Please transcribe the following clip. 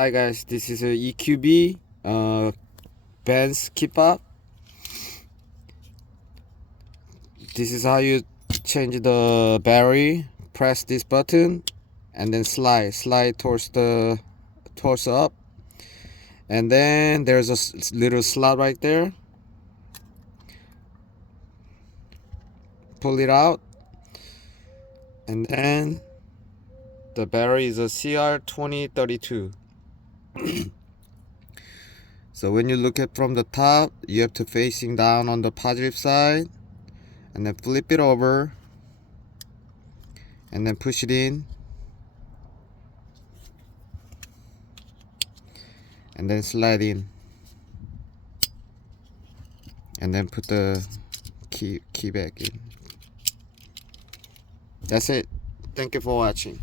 Hi guys, this is a EQB Benz Key. This is how you change the battery. Press this button and then slide towards up, and then there's a little slot right there. Pull it out, and then the battery is a CR2032. So when you look at from the top, you have to facing down on the positive side, and then flip it over, and then push it in, and then slide in, and then put the key back in. That's it. Thank you for watching.